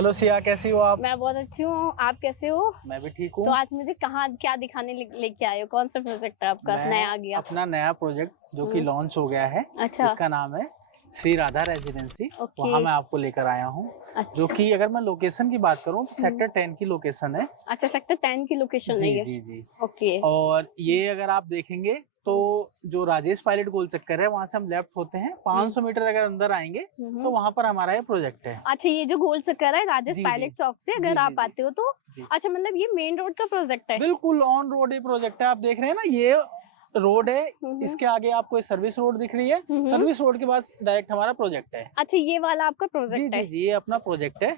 Hello Siya, कैसी हो आप? मैं बहुत अच्छी हूँ, आप कैसे हो? मैं भी ठीक हूँ। तो आज मुझे कहाँ क्या दिखाने लेके आए हो? कौन सा प्रोजेक्ट है आपका मैं नया आ गया? अपना नया प्रोजेक्ट जो कि हुँ, लॉन्च हो गया है, अच्छा, जिसका नाम है श्री राधा रेजिडेंसी, ओके, वहाँ मैं आपको लेकर आया हूँ। जो अच्छा, कि अगर मैं लोकेशन की बात करूँ तो हुँ, सेक्टर 10 की लोकेशन है। अच्छा सेक्टर 10 की लोकेशन है जी, ये, जी, जी। ओके, और ये अगर आप देखेंगे तो हुँ, जो राजेश पायलट गोल चक्कर है, वहाँ से हम लेफ्ट होते हैं। हुँ, 500 मीटर अगर अंदर आएँगे तो हुँ। वहाँ पर हमारा ये प्रोजेक्ट है। अच्छा ये जो गोल चक्कर है राजेश जी, जी। पायलट चौक से जी, अगर जी, आप जी। आते हो तो जी। अच्छा मतलब ये मेन रोड का प्रोजेक्ट है? बिल्कुल ऑन रोड ही प्रोजेक्ट है। आप देख रहे हैं ना, ये रोड है, हुँ, हुँ, इसके आगे आपको ये सर्विस रोड दिख रही है। हुँ, हुँ। सर्विस रोड के बाद डायरेक्ट हमारा प्रोजेक्ट है। अच्छा ये वाला आपका जी, प्रोजेक्ट जी, है, जी, ये अपना प्रोजेक्ट है।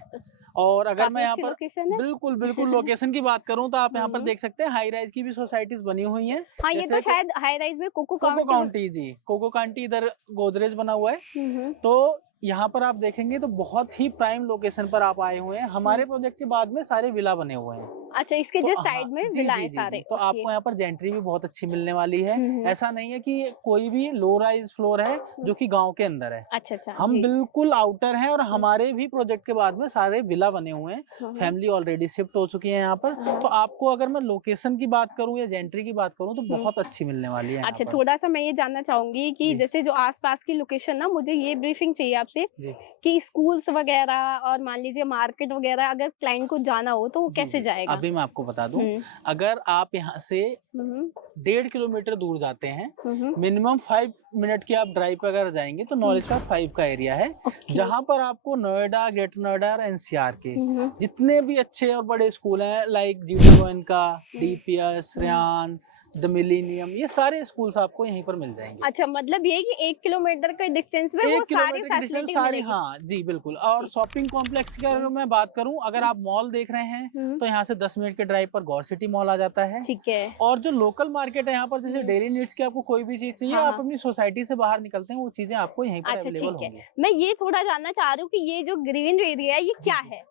और अगर काफ़ी मैं यहाँ अच्छी पर लोकेशन है। बिल्कुल, बिल्कुल लोकेशन की बात करूँ तो आप यहाँ पर हुँ, देख सकते हैं हाई राइज़ की भी सोसाइटीज़ बनी हुई हैं। हाँ ये तो जैसे शायद हाई राइज़ में कोको कोको काउंटी काउंटी जी, कोको काउंटी इधर गोदरेज बना हुआ है। हुँ, हुँ, तो यहाँ पर आप देखेंगे तो बहुत ही प्राइम लोकेशन पर आप आए हुए हैं। हुँ। हमारे प्रोजेक्ट के बाद में सारे विला बने हुए हैं। अच्छा इसके तो जस्ट हाँ, साइड में जी, विला जी, है जी, सारे, जी। तो ओके। आपको यहाँ पर जेंट्री भी बहुत अच्छी मिलने वाली है। हुँ, हुँ। ऐसा नहीं है कि कोई भी लो राइज़ फ्लोर है हुँ। जो कि गाँव के अंदर है। अच्छा, अच्छा, हम जी। बिल्कुल आउटर हैं और हुँ, हमारे भी प्रोजेक्ट के बाद में सारे विला बने हुए हैं। हुँ, हुँ, फैमिली ऑलरेडी शिफ्ट हो चुकी है यहाँ पर। हुँ, तो हुँ, आपको अगर मैं लोकेशन की बात करूँ या जेंट्री की बात करूँ तो हुँ। बहुत अच्छी मिलने वाली है यहाँ अच्छा पर। थोड़ा-सा मैं ये जानना चाहूँगी कि जी, जैसे जो आस-पास की लोकेशन ना मुझे ये ब्रीफिंग चाहिए आपसे जी। कि स्कूल्स वगैरह और मान लीजिए मार्केट वगैरह अगर क्लाइंट को जाना हो तो वो जी, कैसे जी। जाएगा? अभी मैं आपको बता दूँ, हुँ, अगर आप यहाँ से हुँ, हुँ, 1.5 किलोमीटर दूर जाते हैं, हुँ, हुँ। मिनिमम 5 मिनट की आप ड्राइव पे अगर जाएँगे तो हुँ, नॉलेज पार्क 5 का एरिया है, ओके। जहाँ पर आपको नोएडा, ग्रेटर नोएडा और एनसीआर के हुँ, हुँ, जितने भी अच्छे और बड़े स्कूल हैं लाइक जीडी गोयनका, हुँ, डीपीएस, हुँ। श्रेयान, द मिलेनियम, ये सारे स्कूल्स आपको यहीं पर मिल जाएँगे। अच्छा मतलब ये कि 1 किलोमीटर के डिस्टेंस में वो 1 सारी किलोमीटर की डिस्टेंस फैसिलिटी सारी मिलेगी। हाँ, जी बिल्कुल। और ठीक। शॉपिंग कॉम्प्लेक्स की अगर हुँ, मैं बात करूँ, अगर हुँ, आप मॉल देख रहे हैं, हुँ, तो यहाँ से 10 मिनट के ड्राइव पर गौर सिटी मॉल आ जाता है। ठीक है। और जो लोकल मार्केट है यहाँ पर, जैसे हुँ, डेली नीड्स की आपको कोई भी चीज़ चाहिए, हाँ, आप हाँ। अपनी सोसाइटी से बाहर निकलते हैं, वो चीज़ें आपको यहीं पर अच्छा अवेलेबल ठीक है। होंगी। मैं ये थोड़ा जानना चाह रही हूँ कि ये जो ग्रीन एरिया है ये जी, क्या जी। है? ये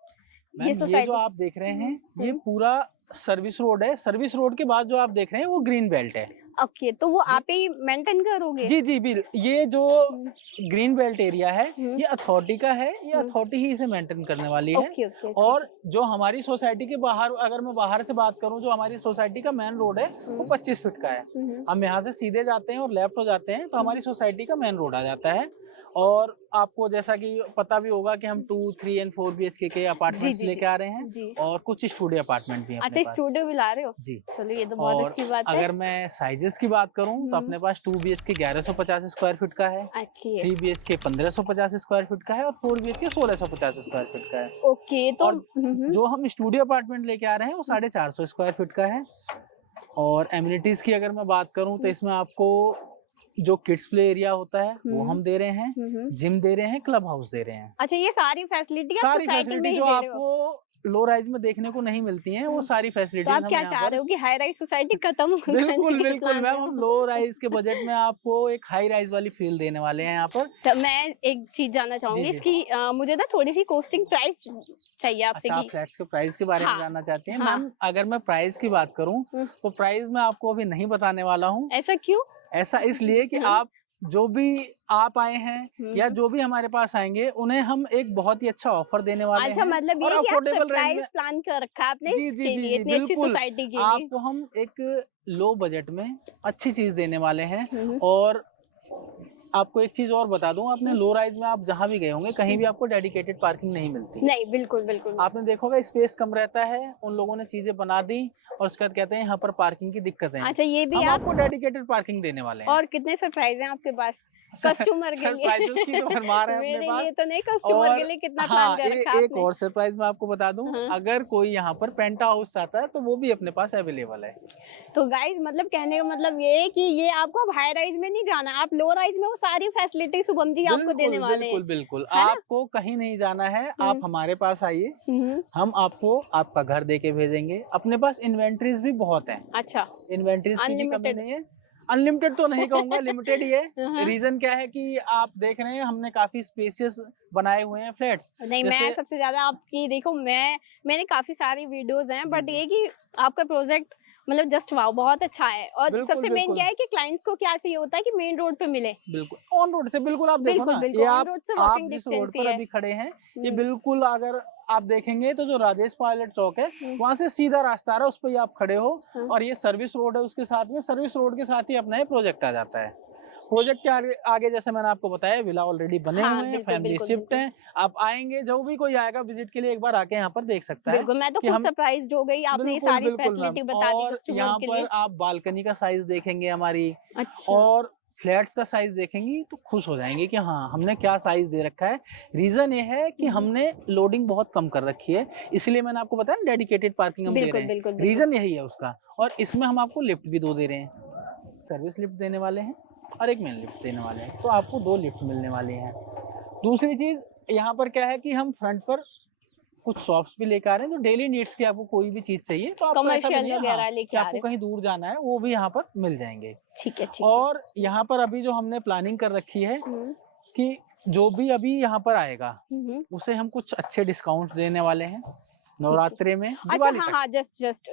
मैम, ये जो सोसाइटी आप देख रहे हैं, हुँ, ये हुँ। पूरा सर्विस रोड है। सर्विस रोड के बाद जो आप देख रहे हैं, वो ग्रीन बेल्ट है। ओके, तो वो जी। आप ही मेंटेन करोगे? जी, जी, ये जो हुँ, ग्रीन बेल्ट एरिया है, हुँ, ये अथॉरिटी का है, ये हुँ। अथॉरिटी ही इसे मेंटेन करने वाली है। ओके, ओके, ठीक और है। जो हमारी सोसाइटी के बाहर, अगर मैं बाहर से बात करूँ, जो हमारी सोसाइटी का मेन रोड है, वो हुँ, 25 फीट का है। हुँ, हुँ, हम यहाँ से सीधे जाते हैं और लेफ्ट हो जाते हैं, तो हमारी हुँ, सोसाइटी का मेन रोड आ जाता है। और आपको जैसा कि पता भी होगा कि हम हुँ। 2, 3 एंड 4 बीएचके के जी, अपार्टमेंट्स जी, जी। लेके आ रहे हैं जी। और कुछ स्टूडियो अपार्टमेंट भी हैं अपने अच्छा पास। स्टूडियो भी ला रहे हो? जी। चलो ये तो बहुत और अच्छी बात है। अगर मैं साइज़ेज़ की बात करूँ तो हुँ, अपने पास 2 बीएचके 1150 स्क्वायर फीट का है, ओके, 3 बीएचके 1550 स्क्वायर फीट का है और 4 बीएचके 1650 स्क्वायर फीट का है। ओके तो और हुँ, हुँ, जो हम स्टूडियो अपार्टमेंट लेके आ रहे हैं वो हुँ, 450 स्क्वायर फीट का है। और एमिनिटीज़ की अगर मैं बात करूँ तो हुँ, इसमें आपको जो किड्स प्ले एरिया होता है वो हुँ, हम दे रहे हैं, हुँ, हुँ। जिम दे रहे हैं, क्लब हाउस दे रहे हैं। अच्छा ये सारी फैसिलिटी आप सारी सोसाइटी में फैसिलिटी ही जो दे रहे हो? आपको लो राइज़ में देखने को नहीं मिलती हैं, वो हुँ, सारी तो फैसिलिटीज़ आप हम क्या यहाँ चाह पर रहे हो कि हाई राइज़ सोसाइटी खत्म बिल्कुल, करने के बिल्कुल प्लान में मैम, हम हो? लो राइज़ के बजट में आपको एक हाई राइज़ वाली फ़ील देने वाले हैं यहाँ पर। तो मैं एक चीज़ जानना जी, चाहूँगी जी। इसकी मुझे ना थोड़ी-सी कॉस्टिंग प्राइस चाहिए आपसे अच्छा, आप कि फ्लैट्स के प्राइस के बारे में हाँ, जानना चाहती हैं? हाँ। मैम, अगर मैं प्राइस की बात करूँ, हुँ, तो प्राइस मैं आपको अभी नहीं बताने वाला हूँ। ऐसा क्यों? ऐसा इसलिए कि हाँ, आप जो भी आप आए हैं या हुँ। जो भी हमारे पास आएँगे, उन्हें हम एक बहुत ही अच्छा ऑफ़र देने वाले अच्छा हैं मतलब और ये कि आप अफ़ोर्डेबल रेंज में। सरप्राइज़ प्लान कर रखा है आपने जी, जी, इसके जी, लिए, जी, इतनी अच्छी बिल्कुल। सोसाइटी के लिए। आपको हम एक लो बजट में अच्छी चीज़ देने वाले हैं। हुँ, हुँ, और आपको एक चीज़ और बता दूँ, आपने हुँ, लो राइज़ में आप जहाँ भी गए होंगे, कहीं हुँ। भी आपको डेडिकेटेड पार्किंग नहीं मिलती। नहीं, बिल्कुल, बिल्कुल। आपने देखा होगा स्पेस कम रहता है, उन लोगों ने चीज़ें बना दी और उसके बाद कहते हैं यहाँ पर पार्किंग की दिक्कतें हैं। अच्छा ये भी हम आप आपको डेडिकेटेड पार्किंग देने वाले हैं। और कितने सरप्राइज़ हैं आपके पास? कस्टमर के सरप्राइज़ेज़ की तो भरमार लिए है अपने मेरे लिए पास। तो नहीं कस्टमर के और लिए कितना प्लान हाँ, कर रखा है एक आपने? और सरप्राइज़ मैं आपको बता दूँ, हाँ। अगर कोई यहाँ पर पेंट हाउस चाहता है, तो वो भी अपने पास अवेलेबल है। तो गाइस मतलब कहने का मतलब ये है कि ये आपको अब हाई राइज में नहीं जाना है, आप लो राइज में वो सारी फैसिलिटी शुभम जी आपको देने बिल्कुल, वाले हैं, बिल्कुल, बिल्कुल। है ना? आपको कहीं नहीं जाना है, आप हुँ, हमारे पास आइए, हुँ, हम आपको आपका घर दे के भेजेंगे। अपने पास इन्वेंटरीज़ भी बहुत हैं। अच्छा, इन्वेंटरीज़ की भी कमी अनलिमिटेड नहीं है। अनलिमिटेड तो नहीं कहूँगा, लिमिटेड ही है। हाँ, हाँ। रीज़न क्या है कि आप देख रहे हैं, हमने काफ़ी स्पेशियस बनाए हुए हैं फ्लैट्स। नहीं, मैं जैसे सबसे ज़्यादा आपकी देखो मैंने काफ़ी सारी वीडियोज़ हैं जी, बट जी। ये कि आपका प्रोजेक्ट मतलब जस्ट वाओ, बहुत अच्छा है। और बिल्कुल, सबसे मेन बिल्कुल। क्या है कि क्लाइंट्स को क्या चाहिए होता है कि मेन रोड पे मिले। बिल्कुल ऑन रोड से, बिल्कुल आप देखो बिल्कुल ना, बिल्कुल, ये ऑन आप रोड से आप वॉकिंग जिस रोड डिस्टेंस ही पर है। अभी खड़े हैं, ये हम्म, बिल्कुल अगर आप देखेंगे तो जो राजेश पायलट चौक है, हम्म, वहां से सीधा रास्ता आ रहा है, उस पर ही आप खड़े हो। हाँ। और ये सर्विस रोड है, उसके साथ में सर्विस रोड के साथ ही अपना ये प्रोजेक्ट आ जाता है। प्रोजेक्ट के आगे आगे जैसे मैंने आपको बताया, विला ऑलरेडी बने हाँ हुए हैं, बिल्कुल फैमिली बिल्कुल शिफ्ट बिल्कुल। हैं। आप आएंगे, जो भी कोई आएगा विजिट के लिए, एक बार आके यहाँ पर देख सकता है बिल्कुल, मैं तो कि खुद हम सरप्राइज्ड हो गई, आपने ये बिल्कुल सारी बिल्कुल मैम। फैसिलिटी बता दी और कस्टमर यहाँ के पर लिए। आप बालकनी का साइज देखेंगे हमारी, अच्छा। और फ्लैट्स का साइज देखेंगी तो खुश हो जाएंगे कि हाँ, हमने क्या साइज दे रखा है। रीजन ये है कि हमने लोडिंग बहुत कम कर रखी है, इसलिए मैंने आपको बताया डेडिकेटेड पार्किंग हम दे बिल्कुल रहे हैं। बिल्कुल बिल्कुल। रीजन यही है उसका। और इसमें हम आपको लिफ्ट भी 2 दे रहे हैं, सर्विस लिफ्ट देने वाले हैं और एक मेन लिफ्ट देने वाले हैं, तो आपको 2 लिफ्ट मिलने वाली हैं। दूसरी चीज यहाँ पर क्या है कि हम फ्रंट पर कुछ शॉप्स भी लेकर आ रहे हैं, तो डेली नीड्स की आपको कोई भी चीज चाहिए तो आपको ऐसा भी कमर्शियल नहीं है वगैरह हाँ, लेके कि आ आपको रहे कहीं दूर जाना है, वो भी यहाँ पर मिल जाएंगे। ठीक है ठीक है। और यहाँ पर अभी जो हमने प्लानिंग कर रखी है हम्म, कि जो भी अभी यहाँ पर आएगा, हम्म, उसे हम कुछ अच्छे डिस्काउंट्स देने वाले हैं ठीक है। नवरात्रि में, अच्छा दिवाली हाँ तक। हाँ, just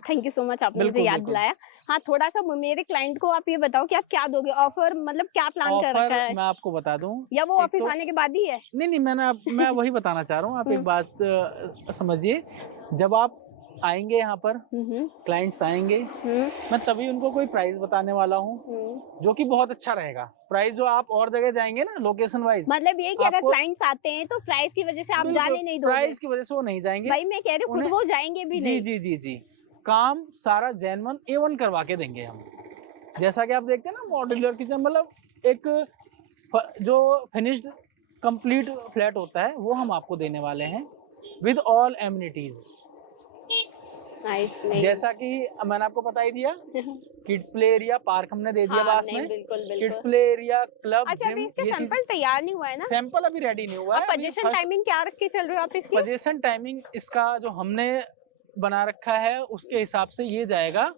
thank you so much, आपने मुझे बिल्कुल याद बिल्कुल। दिलाया। हाँ, थोड़ा सा मेरे क्लाइंट को आप ये बताओ कि आप क्या दोगे ऑफर, मतलब क्या प्लान कर ऑफर रखा है, मैं आपको बता दूं, या वो एक ऑफिस तो आने के बाद ही है? नहीं मैं वही बताना चाह रहा हूँ। आप एक बात समझिए, जब आप आएंगे यहाँ पर, हम्म, क्लाइंट्स आएंगे, हम्म, मैं तभी उनको कोई प्राइस बताने वाला हूँ जो कि बहुत अच्छा रहेगा। प्राइस जो आप और जगह जाएंगे ना लोकेशन वाइज, मतलब ये कि अगर आपको क्लाइंट्स आते हैं तो प्राइस की वजह से आप बिल्कुल जाने नहीं दोगे? प्राइस की वजह से वो नहीं जाएंगे। भाई मैं कह रही हूँ खुद उन्हें वो जाएंगे भी जी नहीं। जी जी जी, काम सारा जेन्युइन A1 करवा के देंगे हम। जैसा कि आप देखते हैं ना मॉड्यूलर किचन, मतलब एक जो फिनिश्ड कंप्लीट फ्लैट होता है, वो हम आपको देने वाले हैं विद ऑल एमिनिटीज। नाइस। नहीं जैसा कि मैंने आपको बता ही दिया, किड्स प्ले एरिया, पार्क हमने दे दिया हाँ पास नहीं, में, बिल्कुल किड्स बिल्कुल। प्ले एरिया, क्लब, अच्छा, अभी जिम, इसका ये चीज। सैंपल तैयार नहीं हुआ है ना? सैंपल अभी रेडी नहीं हुआ आप है। अभी पोजीशन फर्स्ट टाइमिंग क्या रख के चल रहे हो आप इसकी? पोजीशन टाइमिंग इसका जो हमने बना रखा है, उसके हिसाब से ये जाएगा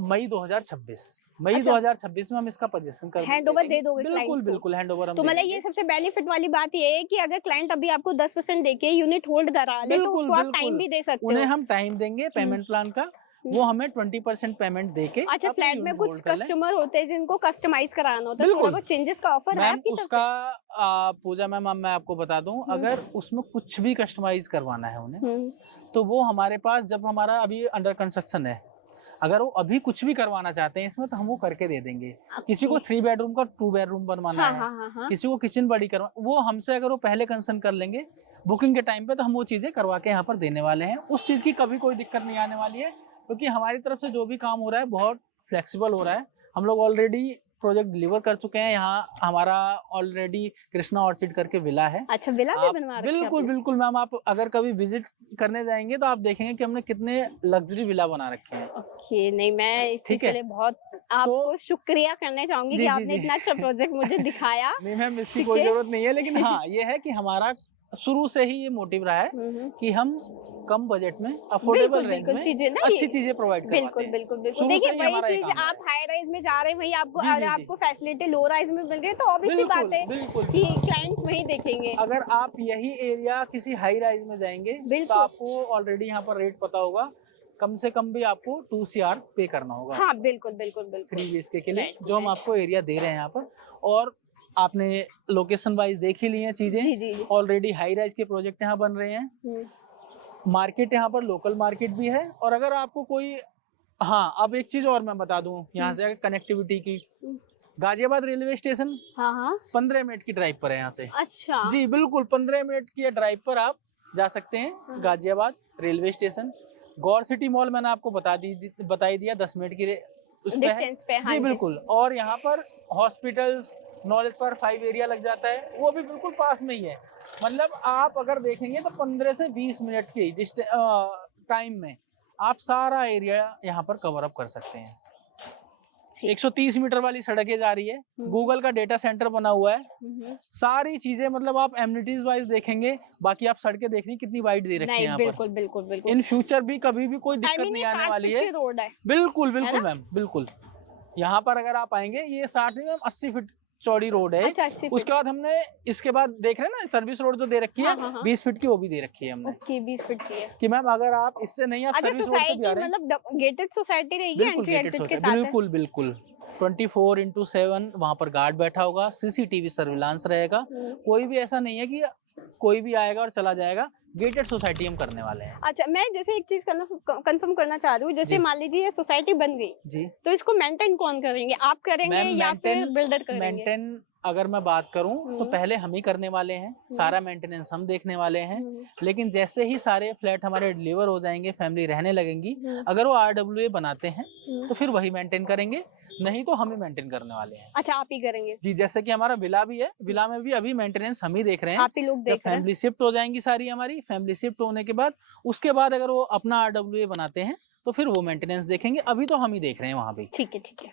मई 2026। मई अच्छा। 2026 में हम इसका पोजीशन कर हैंड ओवर देंगे। दे दोगे बिल्कुल क्लाइंट्स को? बिल्कुल हैंड ओवर हम तो दे मतलब देंगे। ये सबसे बेनिफिट वाली बात ये है कि अगर क्लाइंट अभी आपको 10% देके यूनिट होल्ड करा ले तो बिल्कुल उसको आप टाइम बिल्कुल, भी दे सकते उन्हें हो। हम टाइम देंगे पेमेंट प्लान का, वो हमें 20% पेमेंट देके अच्छा, अपना फ्लैट में यूनिट कुछ होल्ड कर लें। कस्टमर होते हैं जिनको कस्टमाइज कराना होता है, थोड़ा बिल्कुल बहुत चेंजेस का ऑफर है मैम, आपकी तरफ उसका से? पूजा मैम, अब मैं आपको बता दूं, अगर उसमें कुछ भी कस्टमाइज करवाना है उन्हें, हम्म, तो वो हमारे पास, जब हमारा अभी अंडर कंस्ट्रक्शन है, अगर वो अभी कुछ भी करवाना चाहते हैं इसमें, तो हम वो करके दे देंगे। किसी को 3 बेडरूम का 2 बेडरूम बनवाना हाँ है, हाँ हाँ हाँ। किसी को किचन बड़ी करवा, वो हमसे अगर वो पहले कंसर्न कर लेंगे बुकिंग के टाइम पे, तो हम वो चीजें करवा के यहाँ पर देने वाले हैं। उस चीज की कभी कोई दिक्कत नहीं आने वाली है, क्योंकि हमारी तरफ से जो भी काम हो रहा है बहुत फ्लेक्सिबल हो रहा है। हम लोग ऑलरेडी प्रोजेक्ट डिलीवर कर चुके हैं। यहाँ हमारा ऑलरेडी कृष्णा ऑर्चिड करके विला है। अच्छा, विला भी आप बनवा रखी है बिल्कुल आपने? बिल्कुल मैम, आप अगर कभी विजिट करने जाएंगे तो आप देखेंगे कि हमने कितने लग्जरी विला बना रखे हैं। ओके, नहीं मैं इस चीज ठीक के है, लिए बहुत आपको शुक्रिया करना चाहूंगी कि जी जी आपने जी इतना अच्छा प्रोजेक्ट मुझे दिखाया। नहीं मैम, इसकी ठीक कोई है। जरूरत नहीं है, लेकिन हाँ ये है कि हमारा शुरू से ही ये मोटिव रहा है कि हम कम बजट में अफोर्डेबल बिल्कुल रेंज बिल्कुल में चीजें ना अच्छी ये चीजें प्रोवाइड करवाते बिल्कुल हैं। बिल्कुल बिल्कुल। शुरू देखिए से ही वही हमारा ये चीज काम है। आप हाई राइज में जा रहे हैं, वही आपको जी अगर जी जी, आपको फैसिलिटी लो राइज में मिल रही है तो ऑब्वियस सी बात बिल्कुल है बिल्कुल कि बिल्कुल। क्लाइंट्स वही देखेंगे। अगर आप यही एरिया किसी हाई राइज में जाएंगे तो बिल्कुल। आपको ऑलरेडी यहाँ पर रेट पता होगा, कम से कम भी आपको 2 CR पे करना होगा हाँ बिल्कुल बिल्कुल बिल्कुल। 3 BHK के लिए, Right, जो हम right. आपको एरिया दे रहे हैं यहाँ पर। और आपने लोकेशन वाइज देख ही ली हैं जी चीजें, जी। ऑलरेडी हाई राइज के प्रोजेक्ट यहाँ बन रहे हैं। मार्केट यहाँ पर लोकल मार्केट भी है। और अगर आपको कोई, हाँ अब एक चीज और मैं बता दूं यहाँ से कनेक्टिविटी की, गाजियाबाद रेलवे स्टेशन हाँ हाँ। 15 मिनट की ड्राइव पर है यहाँ से। अच्छा जी बिल्कुल, 15 मिनट की ड्राइव पर आप जा सकते हैं गाजियाबाद रेलवे स्टेशन। गौर सिटी मॉल मैंने आपको बताई दिया 10 मिनट की उस पे है। डिस्टेंस पे। हाँ जी बिल्कुल। और यहाँ पर हॉस्पिटल्स, नॉलेज पर 5 एरिया लग जाता है, वो भी बिल्कुल पास में ही है। मतलब आप अगर देखेंगे तो 15 से 20 मिनट की टाइम में आप सारा एरिया यहाँ पर कवर अप कर सकते हैं। 130 मीटर वाली सड़कें जा रही है, गूगल का डेटा सेंटर बना हुआ है, सारी चीजें, मतलब आप एमिनिटीज वाइज देखेंगे। बाकी आप सड़कें देख रही कितनी वाइड दे रखी है यहाँ बिल्कुल पर। बिल्कुल बिल्कुल। इन फ्यूचर भी कभी भी कोई दिक्कत नहीं आने वाली है। रोड है। बिल्कुल बिल्कुल मैम, बिल्कुल। यहाँ पर अगर आप आएंगे, ये 60 नहीं मैम 80 फीट चौड़ी रोड है। अच्छा 80 उसके बाद हमने इसके बाद देख रहे हैं ना सर्विस रोड जो दे रखी है, हाँ, हाँ, हाँ। 20 फीट की वो भी दे रखी है हमने, ओके 20 फीट की है। कि मैम अगर आप इससे नहीं, आप अच्छा सर्विस रोड से भी आ सोसाइटी रहे हैं, मतलब गेटेड सोसाइटी रहेगी, बिल्कुल एंट्री गेटेड एग्जिट के सोसाइटी, साथ है? बिल्कुल बिल्कुल 24/7 वहां पर गार्ड बैठा होगा, सीसीटीवी सर्विलांस रहेगा। कोई भी ऐसा नहीं है कि कोई भी आएगा और चला जाएगा, गेटेड सोसाइटी हम करने वाले हैं। अच्छा मैं जैसे एक चीज कंफर्म करना चाह रही हूँ, जैसे जी। मान लीजिए ये सोसाइटी बन गई जी तो इसको मेंटेन कौन करेंगे, आप करेंगे मैम, या फिर बिल्डर करेंगे? मेंटेन अगर मैं बात करूं तो हम्म। पहले हम ही करने वाले हैं, सारा मेंटेनेंस हम देखने वाले हैं। लेकिन जैसे ही सारे फ्लैट हमारे डिलीवर हो जाएंगे, फैमिली रहने लगेंगी, अगर वो RWA बनाते हैं तो फिर वही मेंटेन करेंगे, नहीं तो हम ही मेंटेन करने वाले हैं। अच्छा आप ही करेंगे? जी, जैसे कि हमारा विला भी है, विला में भी अभी मेंटेनेंस हम ही देख रहे हैं। आप ही लोग जब देख रहे हैं? फैमिली शिफ्ट हो जाएंगी सारी हमारी, फैमिली शिफ्ट होने के बाद उसके बाद अगर वो अपना RWA बनाते हैं तो फिर वो मेंटेनेंस देखेंगे, अभी तो हम ही देख रहे हैं वहां पे। ठीक है ठीक है।